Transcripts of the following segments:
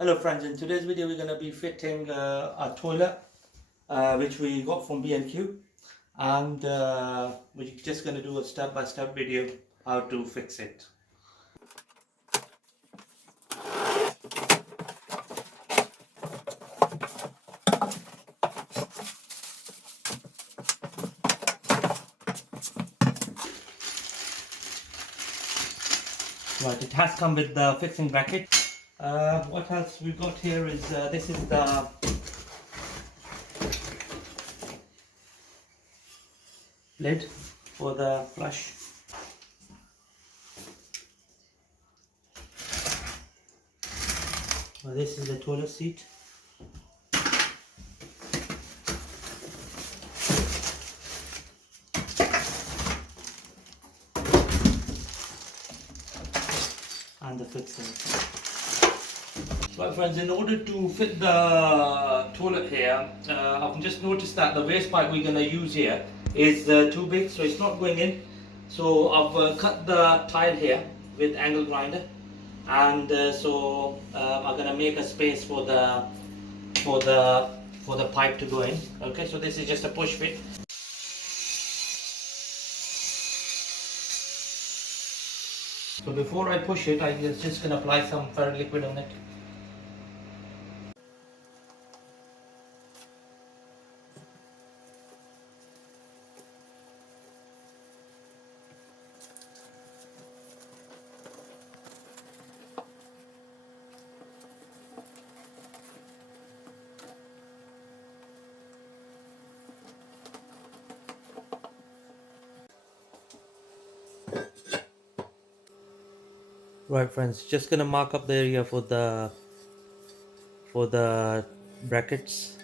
Hello friends, in today's video we're going to be fitting a toilet which we got from B&Q, and we're just going to do a step-by-step video how to fix it. Right, it has come with the fixing bracket. What else we've got here is this is the lid for the flush. This is the toilet seat. And the fixing. Right friends, in order to fit the toilet here, I've just noticed that the waste pipe we're going to use here is too big, so it's not going in. So I've cut the tile here with angle grinder, and I'm going to make a space for the pipe to go in. Okay, so this is just a push fit. So before I push it, I'm just going to apply some ferro liquid on it. Right friends, just gonna mark up the area for the brackets.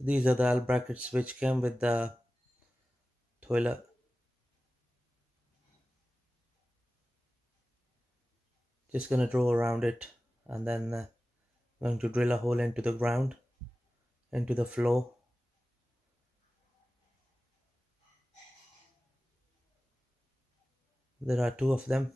These are the L brackets which came with the toilet. Just gonna draw around it, and then going to drill a hole into the ground, into the floor. There are two of them.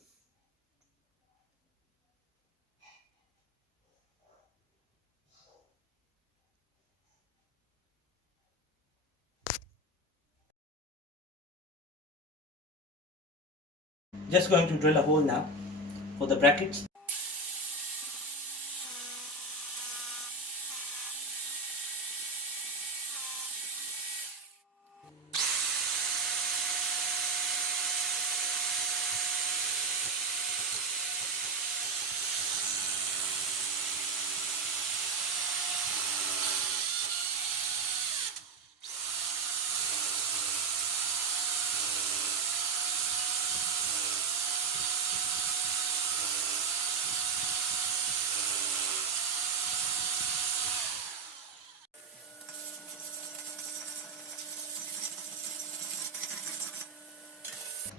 Just going to drill a hole now for the brackets.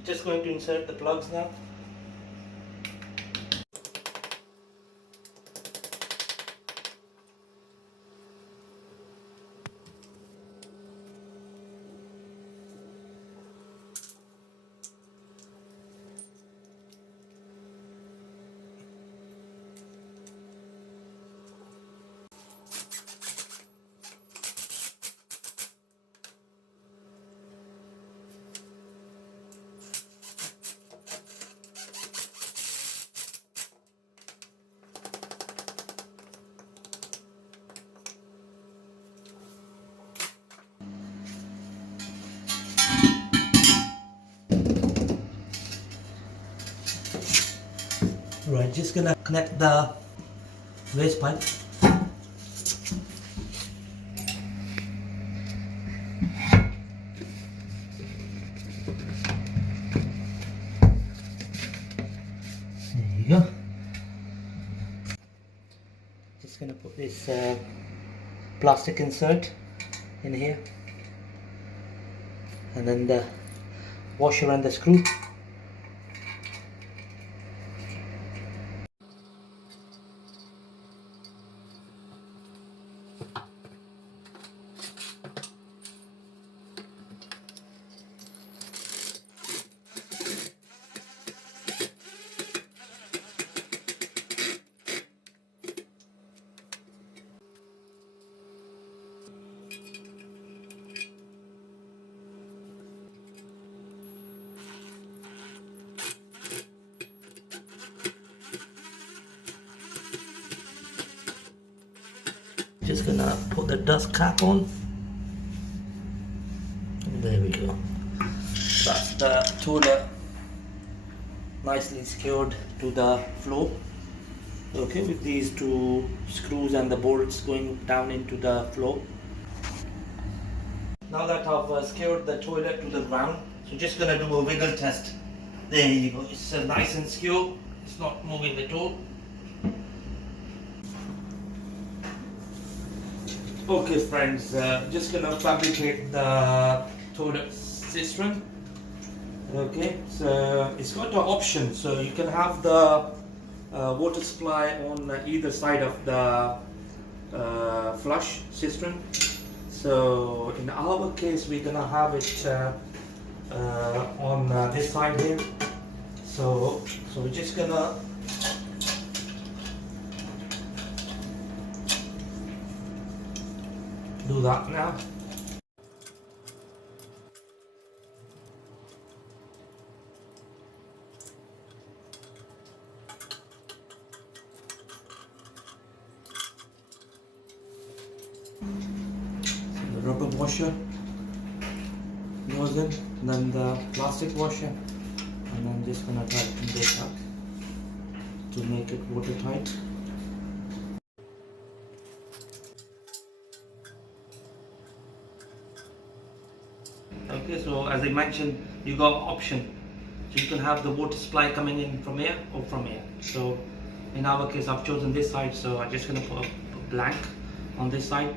Just going to insert the plugs now. Right, just gonna connect the waste pipe. There you go. Just gonna put this plastic insert in here, and then the washer and the screw. just gonna put the dust cap on. There we go. That's the toilet nicely secured to the floor. Okay, with these two screws and the bolts going down into the floor. Now that I've secured the toilet to the ground, so just gonna do a wiggle test. There you go. It's nice and secure. It's not moving at all. Okay, friends, just gonna fabricate the toilet cistern. Okay, so it's got an option, so you can have the water supply on either side of the flush cistern. So in our case, we're gonna have it on this side here. So we're just gonna do that now. The rubber washer goes in, then the plastic washer, and I'm just gonna tighten this up to make it watertight. Okay, so as I mentioned, you got option. So you can have the water supply coming in from here or from here. So in our case, I've chosen this side, so I'm just gonna put a blank on this side.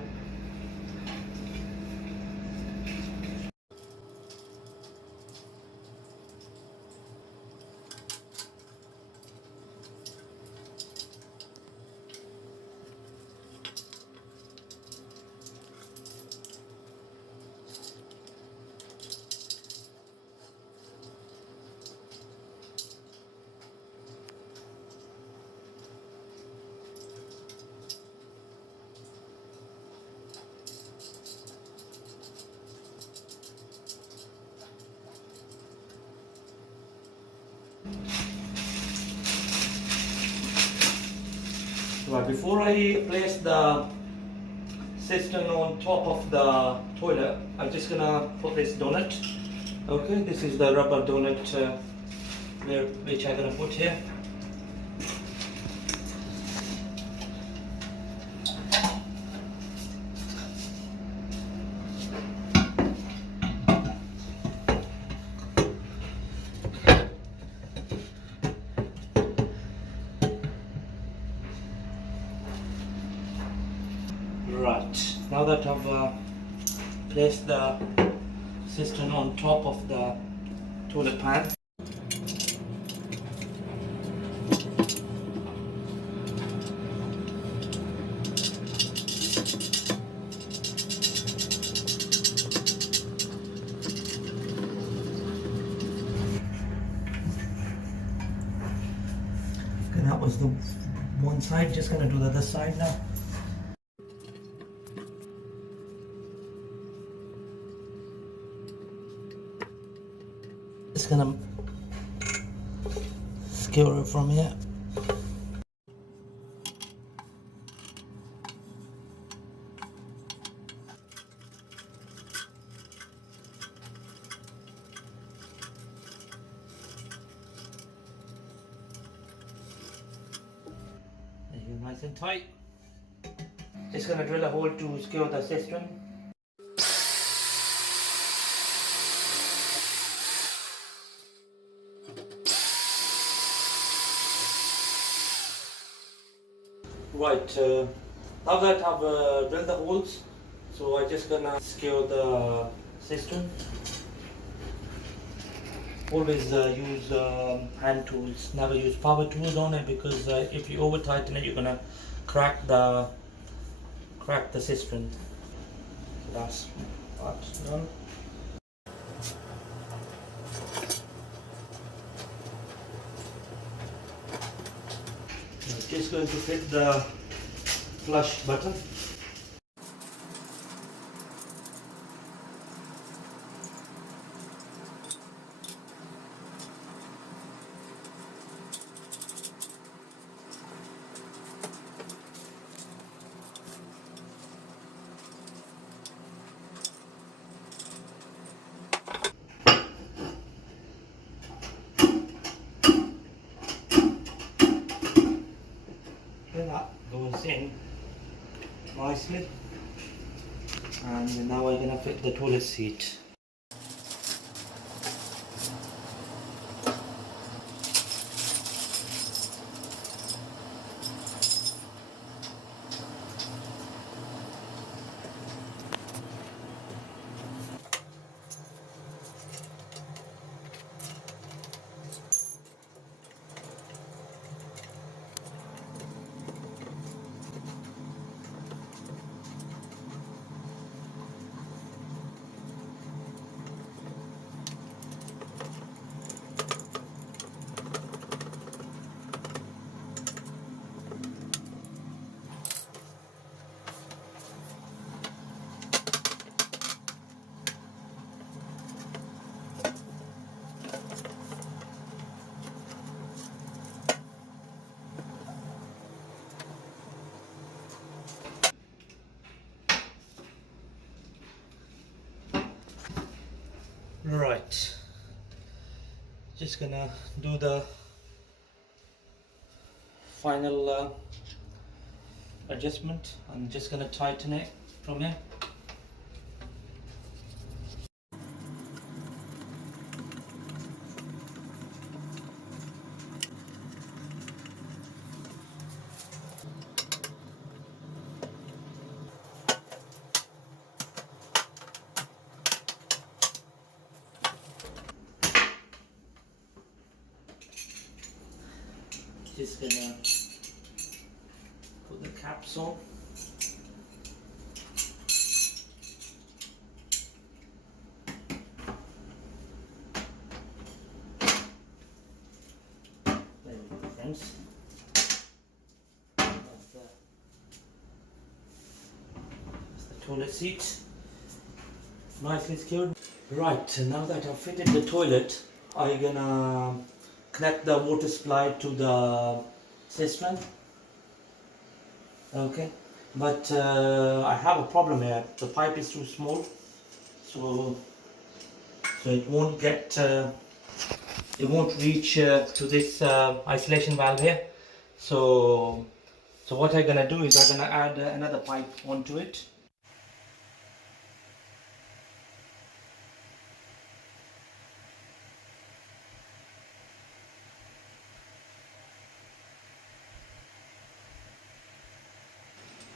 Right, before I place the cistern on top of the toilet, I'm just gonna put this donut. Okay, this is the rubber donut which I'm gonna put here. Right, now that I've placed the cistern on top of the toilet pan, and that was the one side, just gonna do the other side now. Just gonna skewer it from here. There you go, nice and tight. Just gonna drill a hole to skewer the cistern. Right, now that I've drilled the holes, so I'm just gonna skewer the cistern. Always use hand tools, never use power tools on it, because if you over tighten it, you're gonna crack the cistern. So that's done. Just going to fit the flush button. nicely. And now we're gonna fit the toilet seat. Right, just gonna do the final adjustment. I'm just gonna tighten it from here. Just gonna put the caps on. There we go, friends. That's the toilet seat. Nicely secured. Right, now that I've fitted the toilet, I'm gonna connect the water supply to the cistern. Okay, but I have a problem here. The pipe is too small, so it won't get it won't reach to this isolation valve here. So what I'm gonna do is I'm gonna add another pipe onto it.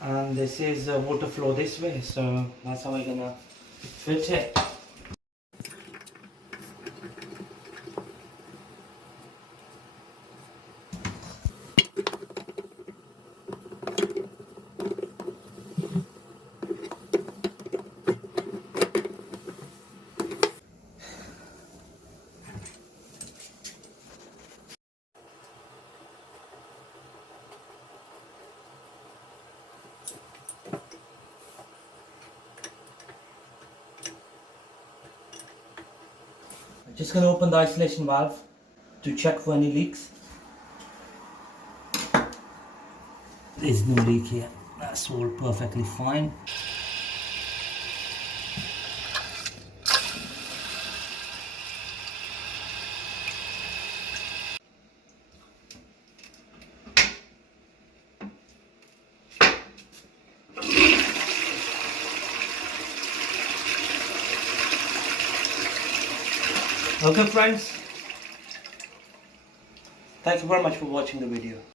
And this is water flow this way, so that's how I'm gonna fit it. I'm just gonna open the isolation valve to check for any leaks. There's no leak here. That's all perfectly fine. Okay friends, thank you very much for watching the video.